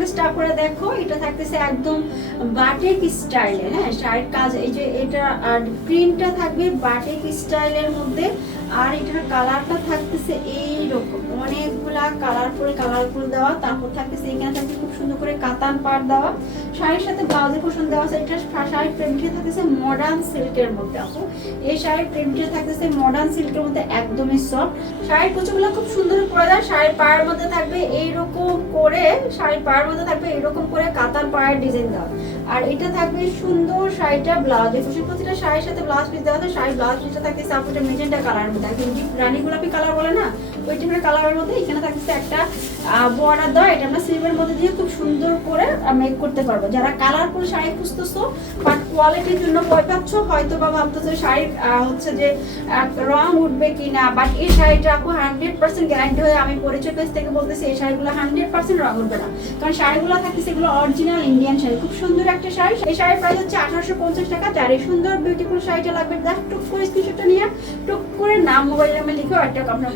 সঙ্গে স্টাফ করে দেখো। এটা থাকতেছে একদম বাটিক স্টাইলে, হ্যাঁ শাড়ির কাজ এই যে এটা আর প্রিন্টটা থাকবে বাটিক স্টাইলের মধ্যে। আর এটার কালারটা থাকতেছে এইরকম অনেকগুলা কালারফুল দেওয়া। তারপর থাকতেছে এখানে থাকছে খুব সুন্দর করে কাতান পাড় দেওয়া। শাড়ির সাথে ব্লাউজের পোর্শন দেওয়া আছে। এটা শাড়ির প্রিন্টে থাকতেছে মডার্ন সিল্কের মধ্যে। আপু এই শাড়ির প্রিন্টে থাকতেছে মডার্ন সিল্কের মধ্যে, একদমই সফট। শাড়ির কুচিগুলো খুব সুন্দর করে দেয়। শাড়ির পাড়ের মধ্যে থাকবে এইরকম করে, শাড়ির পাড়ের মধ্যে থাকবে এরকম করে কাতান পাড়ের ডিজাইন দেওয়া। আর এটা থাকবে সুন্দর শাড়িটা ব্লাউজের পোর্শন। প্রতিটা শাড়ির সাথে ব্লাউজ পিস দেওয়া আছে। শাড়ির ব্লাউজ পিসটা থাকতেছে আপুটা মেজেন্টা কালারের মধ্যে, একদম রানী গোলাপি কালার বলে না, ওই টাইপের কালারের মধ্যে। এখানে থাকতেছে একটা বর্ডার দেওয়া। এটা আমরা স্লিভের মধ্যে দিয়ে খুব সুন্দর করে মেক করতে পারবো। যারা কালারফুল শাড়ি খুঁজতেছো বাট কোয়ালিটির জন্য ভয় পাচ্ছ, হয়তো বা ভাবতেছো শাড়ির হচ্ছে যে রং উঠবে কিনা, বাট এই শাড়িটা আপু 100% গ্যারান্টি হয়ে আমি পরিচয় পেজ থেকে বলতেছি এই শাড়িগুলো 100% রং উঠবে না। কারণ শাড়িগুলো থাকতেছে এগুলো অরিজিনাল ইন্ডিয়ান শাড়ি, খুব সুন্দর একটা শাড়ি। এই শাড়ির প্রাইস হচ্ছে 1850 টাকা। যার এই সুন্দর বিউটিফুল শাড়িটা লাগবে, টুক করে স্ক্রিনশটটা নিয়ে টুক করে নাম মোবাইল নামে লিখে একটা আপনার